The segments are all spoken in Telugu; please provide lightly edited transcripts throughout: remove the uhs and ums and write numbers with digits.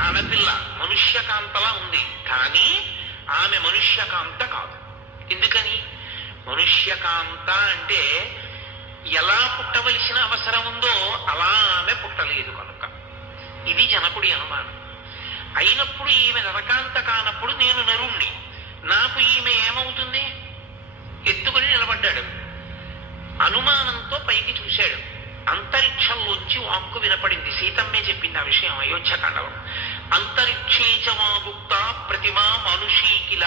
ఆడపిల్ల మనుష్యకాంతలా ఉంది, కానీ ఆమె మనుష్యకాంత కాదు. ఎందుకని? మనుష్యకాంత అంటే ఎలా పుట్టవలసిన అవసరం ఉందో అలా ఆమె పుట్టలేదు కనుక. ఇది జనకుడి అనుమానం. అయినప్పుడు ఈమె నరకాంత కానప్పుడు నేను నరుణ్ణి, నాకు ఈమె ఏమవుతుంది? ఎత్తుకుని నిలబడ్డాడు. అనుమానంతో పైకి చూశాడు. అంతరిక్షంలోంచి వాక్కు వినపడింది. సీతమ్మే చెప్పింది ఆ విషయం అయోధ్యకాండలో. అంతరిక్షేచమాగుప్త ప్రతిమా మనుషీకిల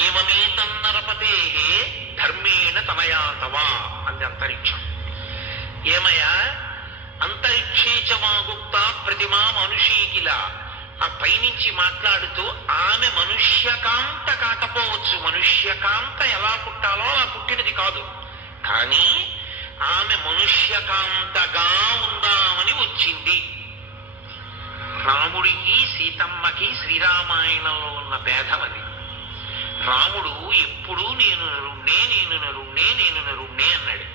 ఏమమేతన్నరపతే ధర్మేణ తనయాతవా అంది అంతరిక్షం. ఏమయ్యా, అంతరిక్షేచమాగుప్త ప్రతిమా మనుషీకిల, ఆ పైనుంచి మాట్లాడుతూ ఆమె మనుష్యకాంత కాకపోవచ్చు, మనుష్యకాంత ఎలా పుట్టాలో అలా పుట్టినది కాదు, కానీ ఆమె మనుష్యకాంతగా ఉందామని వచ్చింది. రాముడికి సీతమ్మకి శ్రీరామాయణంలో ఉన్న భేదం అది. రాముడు ఎప్పుడూ నేను నరుణ్ణే నేను నరుణ్ణే నేను నరుణ్ణే అన్నాడు.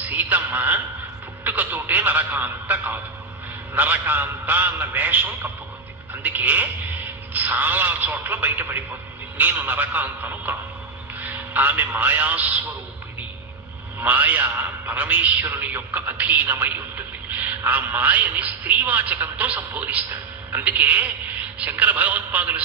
సీతమ్మ పుట్టుకతోటే నరకాంత కాదు, నరకాంత అన్న వేషం కప్పుకుంది. అందుకే చాలా చోట్ల బయటపడిపోతుంది నేను నరకాంతను కాను. ఆమె మాయాస్వరూపిణి. మాయ పరమేశ్వరుని యొక్క అధీనమై ఉంటుంది. ఆ మాయని స్త్రీవాచకంతో సంబోధిస్తాడు. అందుకే శంకర భగవత్పాదులు